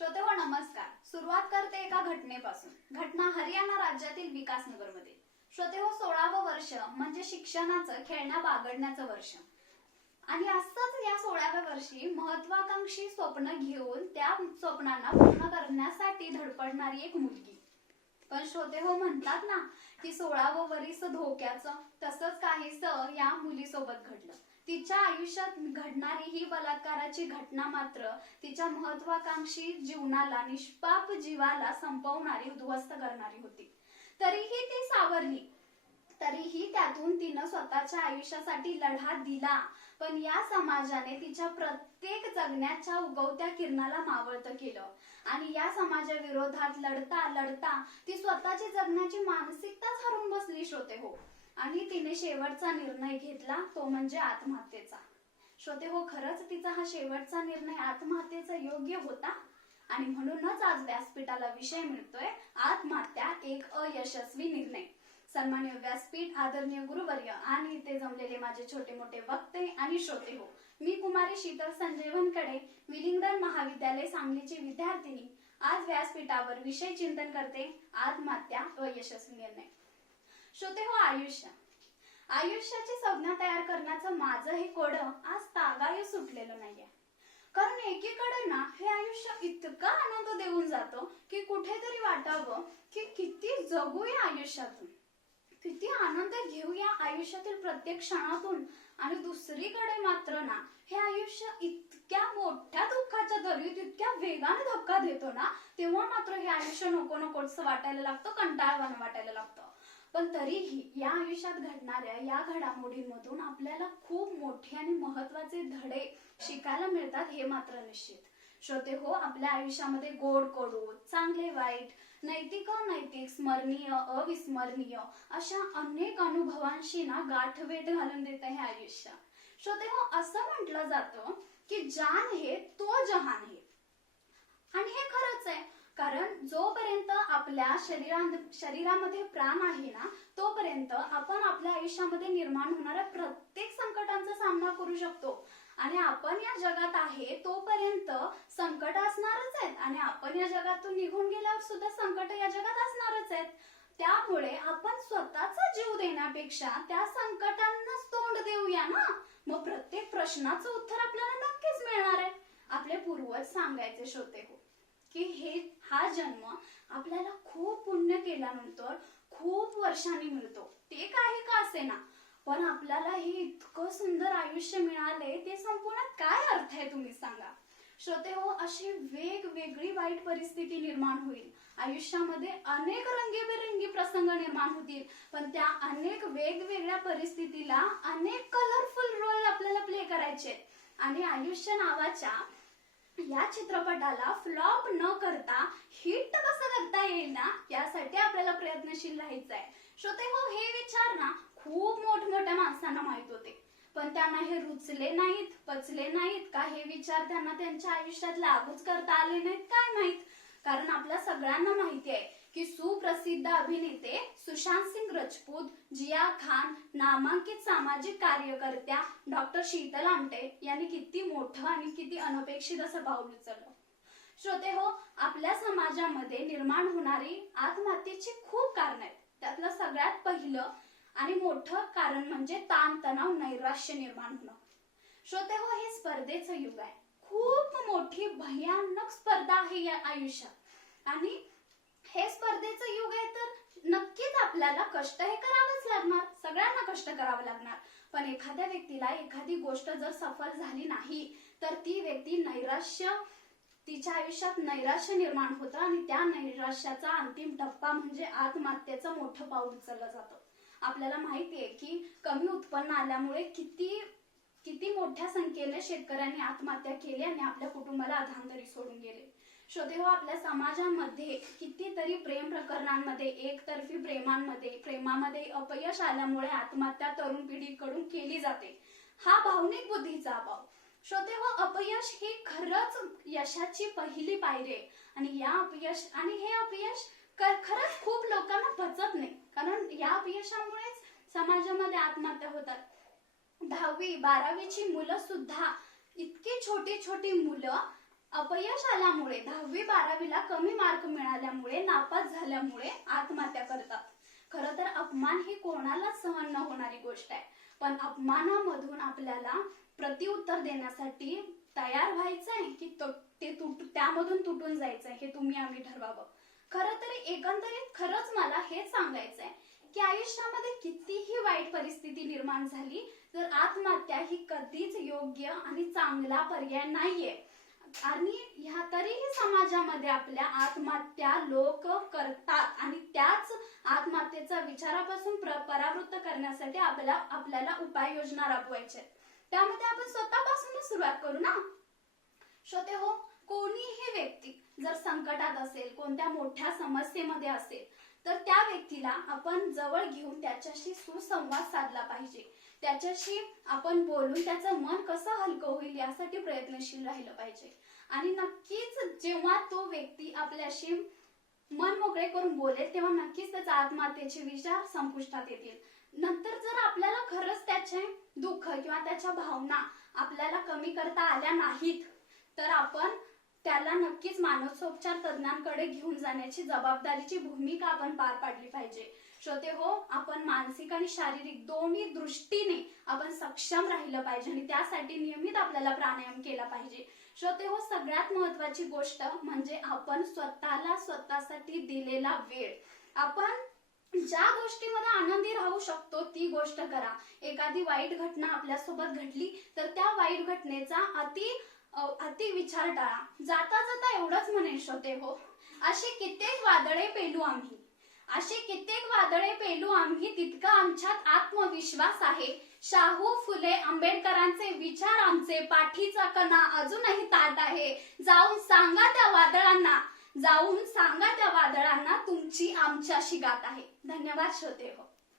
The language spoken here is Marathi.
श्रोतेहो नमस्कार. सुरुवात करते एका घटनेपासून. घटना हरियाणा राज्यातील विकासनगर मध्ये. श्रोतेहो 16वं वर्ष म्हणजे शिक्षणाचं खेळण्या बागडण्याचं वर्ष. आणि असंच या 16व्या वर्षी महत्वाकांक्षी स्वप्न घेऊन त्या स्वप्नांना पूर्ण करण्यासाठी धडपडणारी एक मुलगी. पण श्रोतेहो म्हणतात ना की 16वं वर्ष धोक्याचं, तसंच काहीसं या मुलीसोबत घडलं. तिच्या आयुष्यात घडणारी ही बलात्काराची घटना मात्र तिच्या महत्वाकांक्षी जीवनाला, निष्पाप जीवाला संपवणारी, उद्ध्वस्त करणारी होती. तरीही ती सावरली. तरीही त्यातून तिनं स्वतःच्या आयुष्यासाठी लढा दिला. पण या समाजाने तिच्या प्रत्येक जगण्याच्या उगवत्या किरणाला मावळतं केलं. आणि या समाजाविरोधात लढता लढता ती स्वतःची जगण्याची मानसिकताच हरवून बसली श्रोतेहो. आणि तिने शेवटचा निर्णय घेतला, तो म्हणजे आत्महत्येचा. श्रोतेहो, खरंच तिचा हा शेवटचा निर्णय आत्महत्येचा योग्य होता. आणि म्हणूनच आज व्यासपीठाला विषय मिळतोय, आत्महत्या एक अयशस्वी निर्णय. सन्माननीय व्यासपीठ, आदरणीय गुरुवर्य आणि इथे जमलेले माझे छोटे मोठे वक्ते आणि श्रोते हो, मी कुमारी शीतल संजय वनकडे, विलिंगडन महाविद्यालय सांगलीची विद्यार्थिनी, आज व्यासपीठावर विषय चिंतन करते, आत्महत्या अयशस्वी निर्णय. श्रोते हो, आयुष्याची संज्ञा तयार करण्याचं माझं हे कोडं आज तागाही सुटलेलं नाहीये. कारण एकीकडे ना हे आयुष्य इतका आनंद देऊन जातं की कुठेतरी वाटावं की किती जगूया आयुष्यातून, किती आनंद घेऊया आयुष्यातील प्रत्येक क्षणातून. आणि दुसरीकडे मात्र ना हे आयुष्य इतक्या मोठ्या दुःखाच्या दरीत इतक्या वेगाने धक्का देतो ना, तेव्हा मात्र हे आयुष्य नको नकोसं वाटायला लागतं, कंटाळवाणं वाटायला लागतं. पण तरीही या आयुष्यात घडणाऱ्या या घडामोडींमधून आपल्याला खूप मोठे आणि महत्वाचे धडे शिकायला मिळतात, हे मात्र निश्चित. श्रोते हो, आपल्या आयुष्यामध्ये गोड कडू, चांगले वाईट, नैतिक अनैतिक, स्मरणीय अविस्मरणीय अशा अनेक अनुभवांशी ना गाठभेट घालून देत हे आयुष्य. श्रोते हो, असं म्हटलं जातं की जान है तो जहान है. आणि हे खरंच आहे. कारण जोपर्यंत आपल्या शरीरामध्ये प्राण आहे ना, तोपर्यंत आपण आपल्या आयुष्यामध्ये निर्माण होणाऱ्या प्रत्येक संकटांचा सामना करू शकतो. आणि आपण या जगात आहे तोपर्यंत संकट असणारच आहेत, आणि आपण या जगातून निघून गेल्यावर सुद्धा संकट या जगात असणारच आहेत. त्यामुळे आपण स्वतःचा जीव देण्यापेक्षा त्या संकटांनाच तोंड देऊया ना. मग प्रत्येक प्रश्नाचं उत्तर आपल्याला नक्कीच मिळणार आहे. आपले पूर्वज सांगायचे श्रोते हो की हा जन्म आपल्याला खूप पुण्य केल्यानंतर खूप वर्षांनी मिळतो. ते काही का असेना, पण आपल्याला हे इतकं सुंदर आयुष्य मिळाले, ते संपूर्णात काय अर्थ आहे तुम्ही सांगा. श्रोते हो, अशी वेगवेगळी वाईट परिस्थिती निर्माण होईल आयुष्यामध्ये, अनेक रंगीबेरंगी प्रसंग निर्माण होतील. पण त्या अनेक वेगवेगळ्या परिस्थितीला अनेक कलरफुल रोल आपल्याला प्ले करायचे. आणि आयुष्य नावाच्या या चित्रपटाला फ्लॉप न करता हिट कसं करता येईल ना, यासाठी आपल्याला प्रयत्नशील राहायचं आहे. श्रोते हो, हे विचार ना खूप मोठमोठ्या माणसांना माहित होते, पण त्यांना हे रुचले नाहीत, पचले नाहीत का, हे विचार त्यांना त्यांच्या आयुष्यात लागूच करता आले नाहीत, काय माहित. कारण आपल्या सगळ्यांना माहिती आहे की सुप्रसिद्ध अभिनेते सुशांत सिंग राजपूत, जिया खान, नामांकित सामाजिक कार्यकर्त्या डॉक्टर शीतल आमटे यांनी किती मोठं आणि किती अनपेक्षित असं पाऊल उचललं. श्रोते हो, आपल्या समाजामध्ये निर्माण होणारी आत्महत्येची खूप कारण आहेत. त्यातलं सगळ्यात पहिलं आणि मोठं कारण म्हणजे ताणतणाव, नैराश्य निर्माण होणं. श्रोते हो, हे स्पर्धेचं युग आहे. खूप मोठी भयानक स्पर्धा आहे या आयुष्यात. आणि हे स्पर्धेचं युग आहे, तर नक्कीच आपल्याला कष्ट हे करावेच लागणार, सगळ्यांना कष्ट करावे लागणार. पण एखाद्या व्यक्तीला एखादी गोष्ट जर सफल झाली नाही तर ती व्यक्ती तिच्या आयुष्यात नैराश्य निर्माण होतं. आणि त्या नैराश्याचा अंतिम टप्पा म्हणजे आत्महत्येचं मोठं पाऊल उचललं जातं. आपल्याला माहितीये की कमी उत्पन्न आल्यामुळे किती मोठ्या संख्येने शेतकऱ्यांनी आत्महत्या केली आणि आपल्या कुटुंबाला अधांतरी सोडून गेले. श्रोते हो, आपल्या समाजामध्ये कितीतरी प्रेम प्रकरणांमध्ये, एकतर्फी प्रेमामध्ये अपयश आल्यामुळे आत्महत्या तरुण पिढीकडून केली जाते. हा भावनिक बुद्धीचा अभाव. श्रोते हो, अपयश ही खरंच यशाची पहिली पायरी आहे. आणि हे अपयश खरंच खूप लोकांना पचत नाही. कारण या अपयशामुळेच समाजामध्ये आत्महत्या होतात. 10वी 12वीची मुलं सुद्धा, इतकी छोटी छोटी मुलं अपयश आल्यामुळे 10वी-12वीला कमी मार्क मिळाल्यामुळे नापास झाल्यामुळे आत्महत्या करतात. खरं तर अपमान ही कोणालाच सहन न होणारी गोष्ट आहे, पण अपमानामधून आपल्याला प्रत्युत्तर देण्यासाठी तयार व्हायचंय की त्यामधून तुटून जायचंय हे तुम्ही आम्ही ठरवावं. खरं तर एकंदरीत खरंच मला हेच सांगायचंय की आयुष्यामध्ये कितीही वाईट परिस्थिती निर्माण झाली तर आत्महत्या ही कधीच योग्य आणि चांगला पर्याय नाहीये. आणि ह्या तरीही समाजामध्ये आपल्या आत्महत्या लोक करतात आणि त्याच आत्महत्येचा विचारापासून परावृत्त करण्यासाठी आपल्याला उपाययोजना राबवायच्या. त्यामध्ये आपण स्वतःपासूनच सुरुवात करू ना. श्रोते हो, कोणीही व्यक्ती जर संकटात असेल, कोणत्या मोठ्या समस्येमध्ये असेल तर त्या व्यक्तीला आपण जवळ घेऊन त्याच्याशी सुसंवाद साधला पाहिजे. त्याच्याशी आपण बोलून त्याचं मन कसं हलकं होईल यासाठी प्रयत्नशील राहिलं पाहिजे. आणि नक्कीच जेव्हा तो व्यक्ती आपल्याशी मन मोकळे करून बोलेल तेव्हा नक्कीच त्याचा आत्महत्येचे विचार संपुष्टात येतील. नंतर जर आपल्याला खरंच त्याचे दुःख किंवा त्याच्या भावना आपल्याला कमी करता आल्या नाहीत तर आपण त्याला नक्कीच मानसोपचार तज्ञांकडे घेऊन जाण्याची जबाबदारीची भूमिका आपण पार पाडली पाहिजे. श्रोते हो, आपण मानसिक आणि शारीरिक दोन्ही दृष्टीने आपण सक्षम राहिलं पाहिजे आणि त्यासाठी नियमित आपल्याला प्राणायाम केला पाहिजे. श्रोते हो, सगळ्यात महत्वाची गोष्ट म्हणजे आपण स्वतःसाठी दिलेला वेळ. आपण ज्या गोष्टीमध्ये आनंदी राहू शकतो ती गोष्ट करा. एखादी वाईट घटना आपल्यासोबत घडली तर त्या वाईट घटनेचा अति विचार टाळा. जाता जाता एवढंच म्हणेन श्रोते हो, असे कित्येक वादळे पेलू आम्ही तितका आमच्यात आत्मविश्वास आहे. शाहू फुले आंबेडकरांचे विचार आमचे पाठीचा कणा अजूनही ताट आहे. जाऊन सांगा त्या वादळांना तुमची आमच्याशी गाठ आहे. धन्यवाद श्रोते हो.